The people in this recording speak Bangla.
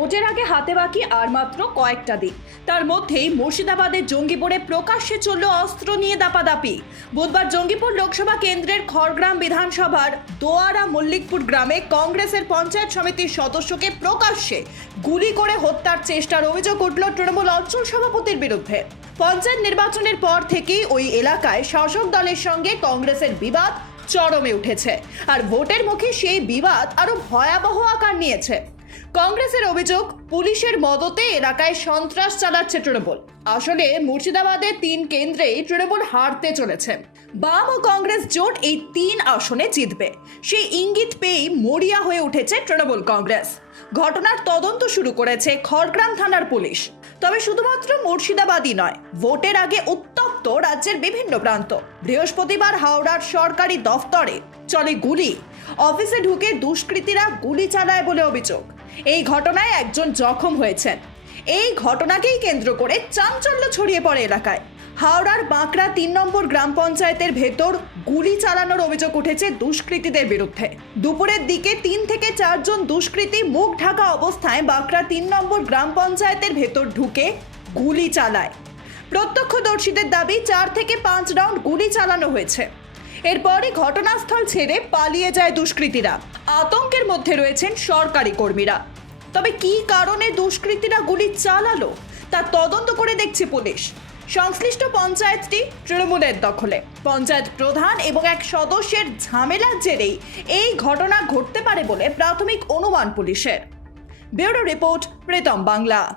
ভোটের আগে হাতে বাকি আর মাত্র কয়েকটা দিন। তার মধ্যেই মুর্শিদাবাদের জঙ্গিপুরে প্রকাশ্যে চলল অস্ত্র নিয়ে দাপাদাপি। বুধবার জঙ্গিপুর লোকসভা কেন্দ্রের খড়গ্রাম বিধানসভার দোয়ারা মল্লিকপুর গ্রামে কংগ্রেসের পঞ্চায়েত সমিতির সদস্যকে প্রকাশ্যে গুলি করে হত্যার চেষ্টার অভিযোগ উঠল তৃণমূল অঞ্চল সভাপতির বিরুদ্ধে। পঞ্চায়েত নির্বাচনের পর থেকেই ওই এলাকায় শাসক দলের সঙ্গে কংগ্রেসের বিবাদ চরমে উঠেছে। আর ভোটের মুখে সেই বিবাদ আরও ভয়াবহ আকার নিয়েছে। কংগ্রেসের অভিযোগ, পুলিশের মদতে এলাকায় সন্ত্রাস চালাচ্ছে তৃণমূল। আসলে মুর্শিদাবাদের তিন কেন্দ্রেই তৃণমূল হারতে চলেছে। বাম ও কংগ্রেস জোট এই তিন আসনে জিতবে। সেই ইঙ্গিত পেয়েই মরিয়া হয়ে উঠেছে তৃণমূল কংগ্রেস। ঘটনার তদন্ত শুরু করেছে খড়গ্রাম থানার পুলিশ। তবে শুধুমাত্র মুর্শিদাবাদই নয়, ভোটের আগে উত্তপ্ত রাজ্যের বিভিন্ন প্রান্ত। বৃহস্পতিবার হাওড়ার সরকারি দফতরে চলে গুলি। অফিসে ঢুকে দুষ্কৃতীরা গুলি চালায় বলে অভিযোগ। এই ঘটনায় একজন জখম হয়েছেন। এই ঘটনাকেই কেন্দ্র করে চাঞ্চল্য ছড়িয়ে পড়ে এলাকায়। হাওড়ার বাঁকড়া তিন নম্বর গ্রাম পঞ্চায়েতের ভেতর গুলি চালানোর অভিযোগ উঠেছে দুষ্কৃতীদের বিরুদ্ধে। দুপুরের দিকে তিন থেকে চারজন দুষ্কৃতী মুখ ঢাকা অবস্থায় বাঁকড়া তিন নম্বর গ্রাম পঞ্চায়েতের ভেতর ঢুকে গুলি চালায়। প্রত্যক্ষদর্শীদের দাবি, চার থেকে পাঁচ রাউন্ড গুলি চালানো হয়েছে। এরপরই ঘটনাস্থল ছেড়ে পালিয়ে যায় দুষ্কৃতীরা। আতঙ্কের মধ্যে রয়েছেন সরকারি কর্মীরা। তবে কী কারণে দুষ্কৃতীরা গুলি চালালো, তা তদন্ত করে দেখছে পুলিশ। সংশ্লিষ্ট পঞ্চায়েতটি তৃণমূলের দখলে। পঞ্চায়েত প্রধান এবং এক সদস্যের ঝামেলার জেরেই এই ঘটনা ঘটতে পারে বলে প্রাথমিক অনুমান পুলিশের। Bureau report Pritam Bangla.